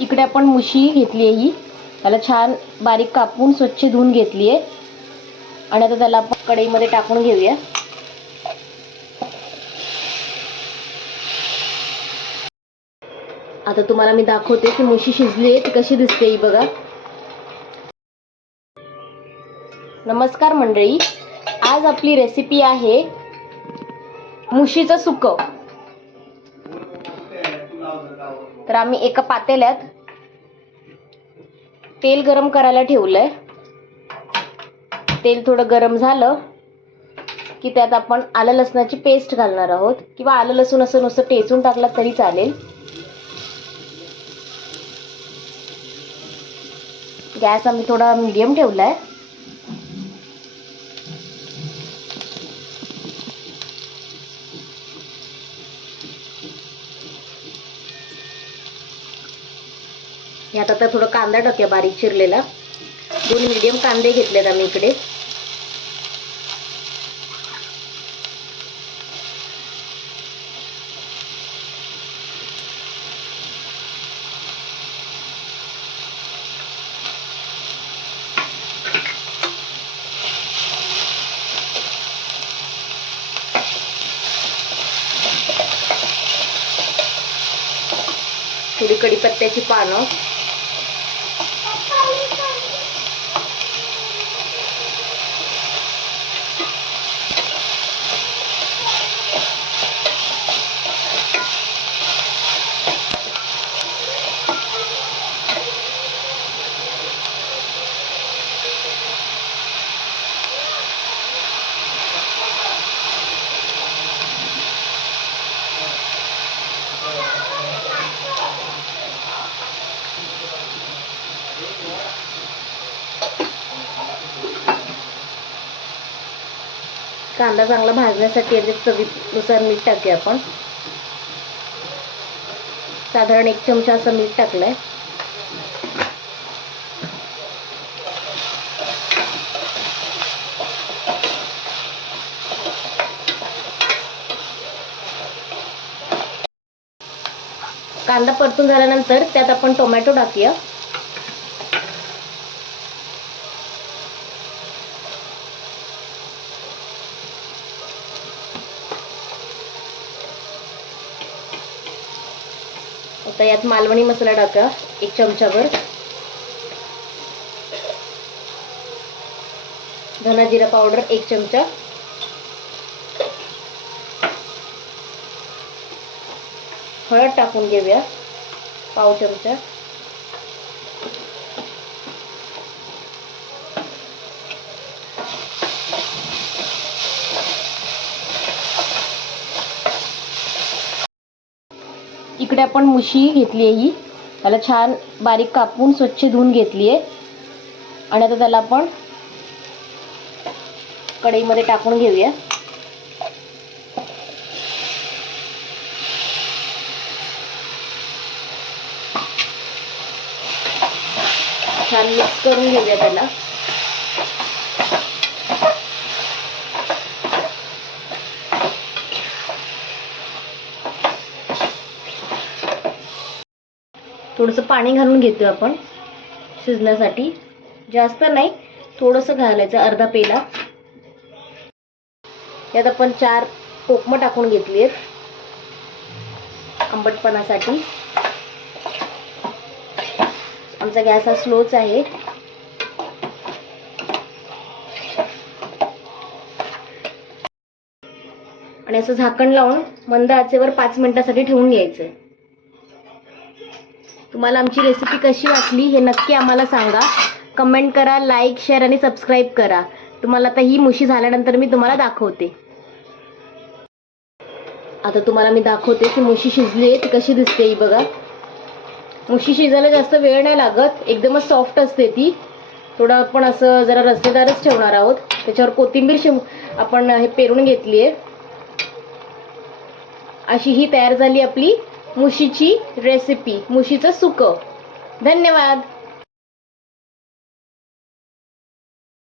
इकडे आपण मुशी घेतली आहे, ही त्याला छान बारीक कापून स्वच्छ धुवून घेतली आहे आणि आता त्याला आपण कढईमध्ये टाकून घेऊया। आता तुम्हाला मी दाखवते की मुशी शिजली आहे ती कशी दिसते ही बघा। नमस्कार मंडळी, आज आपली रेसिपी आहे मुशीचं सुकं। तर आम्ही एका पातेल्यात तेल गरम करायला ठेवलंय। तेल थोडं गरम झालं की त्यात आपण आलं लसणाची पेस्ट घालणार आहोत, किंवा आलं लसूण असं नुसतं टेचून टाकला तरी चालेल। गॅस आम्ही थोडा मीडियम ठेवलाय। यात आता थोडं कांदा टाकूया बारीक चिरलेला। 2 मीडियम कांदे घेतलेत आम्ही इकडे। थोडी कढीपत्त्याची पानं, कांदा चांगला भाजण्यासाठी याच्यात चवीनुसार मीठ टाकूया आपण। साधारण 1 चमचा असं मीठ टाकलंय। कांदा परतून झाल्यानंतर त्यात आपण टोमॅटो टाकूया। आता यात मालवणी मसाला टाका 1 चमचाभर, धना जिरा पावडर 1 चमचा, हळद टाकून घेऊया पाव चमचा, इकडे आपण मुशी घेतली आहे, ही त्याला छान बारीक कापून स्वच्छ धुवून घेतली आहे आणि आता त्याला आपण कढईमध्ये टाकून घेऊया। छान मिक्स करून घेऊया त्याला। थोडंसं पाणी घालून घेतोय आपण शिजण्यासाठी, जास्त नाही, थोडंसं घालायचं, अर्धा पेला। यात आपण 4 कोकमं टाकून घेतली आहेत आंबटपणासाठी। आमचा गॅस हा स्लोच आहे। आणि असं झाकण लावून मंद आचेवर 5 मिनिटांसाठी ठेवून घ्यायचं। तुम्हाला आमची रेसिपी कशी वाटली हे नक्की आम्हाला सांगा। कमेंट करा, लाईक, शेअर आणि सबस्क्राईब करा। तुम्हाला आता ही मुशी झाल्यानंतर मी तुम्हाला दाखवते। आता तुम्हाला मी दाखवते की मुशी शिजली आहे ती कशी दिसते ही बघा। मुशी शिजायला जास्त वेळ नाही लागत, एकदमच सॉफ्ट असते ती। थोडं आपण असं जरा रस्सेदारच ठेवणार आहोत। त्याच्यावर कोथिंबीर आपण हे पेरून घेतली आहे। अशी ही तयार झाली आपली मुशीची रेसिपी, मुशीचं सुकं। धन्यवाद।